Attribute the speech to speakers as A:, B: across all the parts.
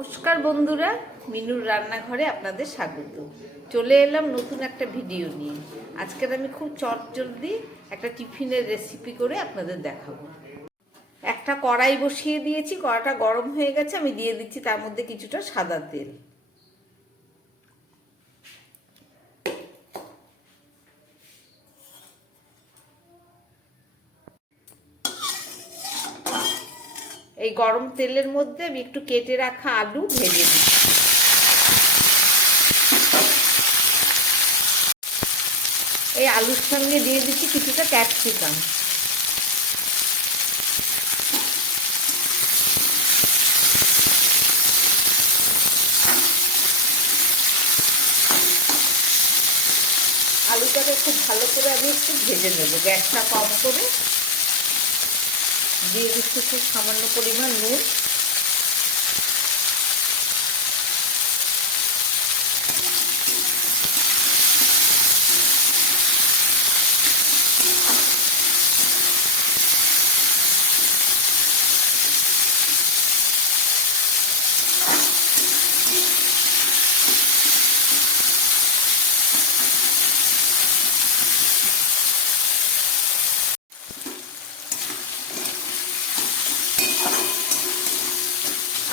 A: নমস্কার বন্ধুরা, মিনুর রান্নাঘরে আপনাদের স্বাগত। চলে এলাম নতুন একটা ভিডিও নিয়ে। আজকের আমি খুব চটজলদি একটা টিফিনের রেসিপি করে আপনাদের দেখাবো। একটা কড়াই বসিয়ে দিয়েছি, কড়াটা গরম হয়ে গেছে, আমি দিয়ে দিচ্ছি তার মধ্যে কিছুটা সাদা তেল। এই গরম তেলের মধ্যে আমি একটু কেটে রাখা আলু ভেজে দিচ্ছি এই আলুর সঙ্গে দিয়ে দিচ্ছি কিছুটা ক্যাপসিকাম। আলুটাকে খুব ভালো করে আমি একটু ভেজে নেব, গ্যাসটা কম করে। দিয়ে দিচ্ছি খুব সামান্য পরিমাণ নুন।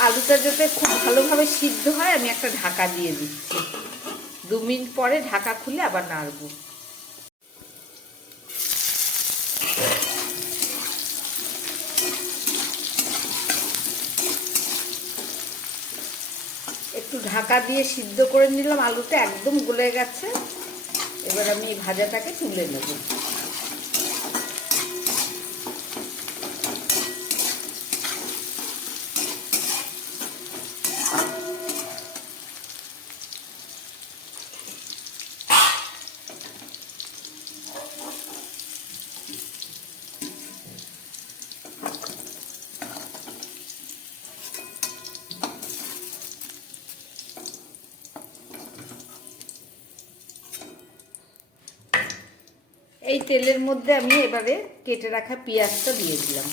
A: আলুটা যাতে খুব ভালোভাবে সিদ্ধ হয়, আমি একটা ঢাকা দিয়ে দিচ্ছি। দু মিনিট পরে ঢাকা খুলে আবার নাড়ব। একটু ঢাকা দিয়ে সিদ্ধ করে নিলাম, আলুটা একদম গলে গেছে। এবার আমি ভাজাটাকে তুলে নেব। এই তেলের মধ্যে আমি এভাবে কেটে রাখা পেঁয়াজটা দিয়ে দিলাম।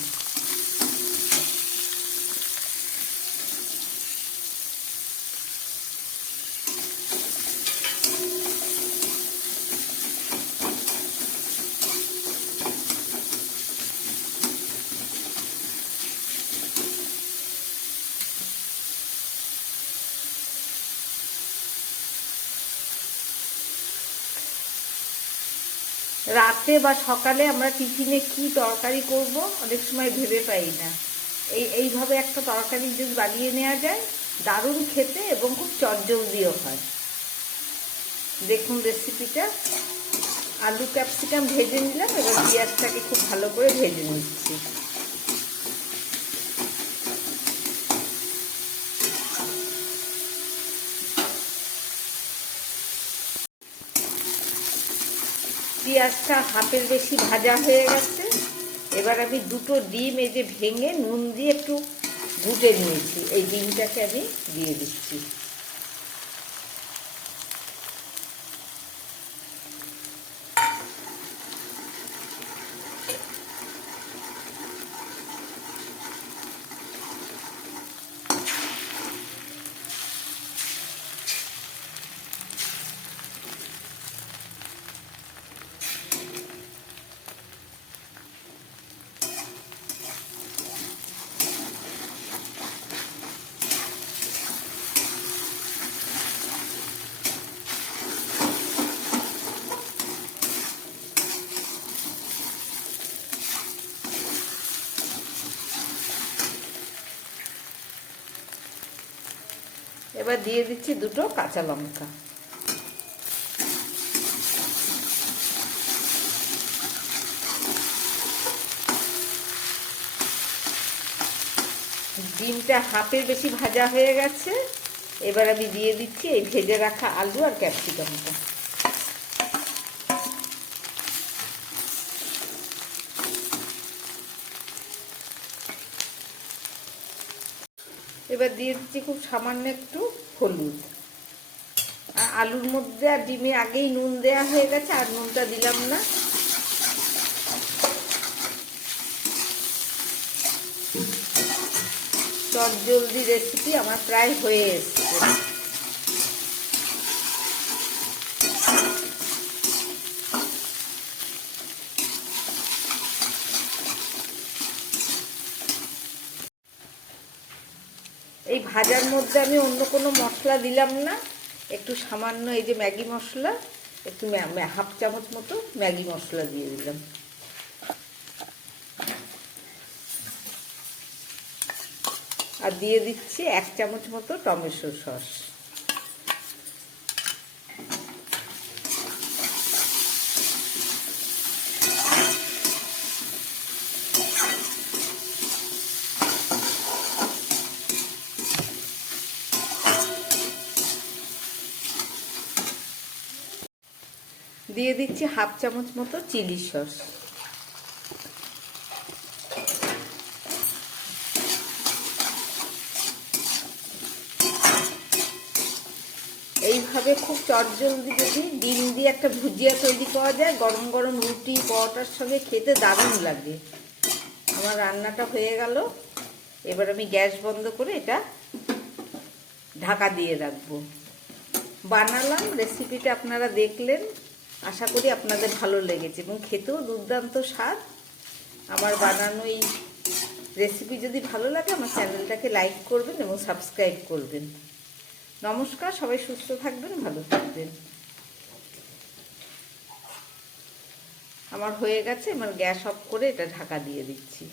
A: রাতে বা সকালে আমরা টিফিনে কি তরকারি করব অনেক সময় ভেবে পাই না। এই, এইভাবে একটা তরকারি যদি বানিয়ে নেওয়া যায়, দারুণ খেতে এবং খুব চটজলদিও হয়। দেখুন রেসিপিটা আলু ক্যাপসিকাম ভেজে নিলাম এবং পেঁয়াজটাকে খুব ভালো করে ভেজে নিচ্ছি। পেঁয়াজটা হাফের বেশি ভাজা হয়ে গেছে। এবার আমি দুটো ডিম এই যে ভেঙে নুন দিয়ে একটু ঘুটে নিয়েছি। এই ডিমটাকে আমি দিয়ে দিচ্ছি। এবার দিয়ে দিচ্ছি দুটো কাঁচা লঙ্কা। ডিমটা হাফের বেশি ভাজা হয়ে গেছে। এবার আমি দিয়ে দিচ্ছি এই ভেজে রাখা আলু আর ক্যাপসিকামটা। এবার দিয়ে দিচ্ছি খুব সামান্য একটু হলুদ। আর আলুর মধ্যে আর ডিমে আগেই নুন দেয়া হয়ে গেছে, আর নুনটা দিলাম না। চট জলদি রেসিপি আমার প্রায় হয়ে এসছে। এই ভাজার মধ্যে আমি অন্য কোনো মশলা দিলাম না। একটু সামান্য এই যে ম্যাগি মশলা, একটু হাফ চামচ মতো ম্যাগি মশলা দিয়ে দিলাম। আর দিয়ে দিচ্ছি এক চামচ মতো টমেটো সস। দিয়ে দিচ্ছি হাফ চামচ মতো চিলি সস। এইভাবে খুব চটজলদি যদি ডিম দিয়ে একটা ভুজিয়া তৈরি করা যায়, গরম গরম রুটি, পরোটার সঙ্গে খেতে দারুণ লাগে। আমার রান্নাটা হয়ে গেল। এবার আমি গ্যাস বন্ধ করে এটা ঢাকা দিয়ে রাখব। বানালাম রেসিপিটা আপনারা দেখলেন। আশা করি আপনাদের ভালো লেগেছে এবং খেতেও দুর্দান্ত স্বাদ। আমার বানানো এই রেসিপি যদি ভালো লাগে, আমার চ্যানেলটাকে লাইক করবেন এবং সাবস্ক্রাইব করবেন। নমস্কার, সবাই সুস্থ থাকবেন, ভালো থাকবেন। আমার হয়ে গেছে, আমার গ্যাস অফ করে এটা ঢাকা দিয়ে দিচ্ছি।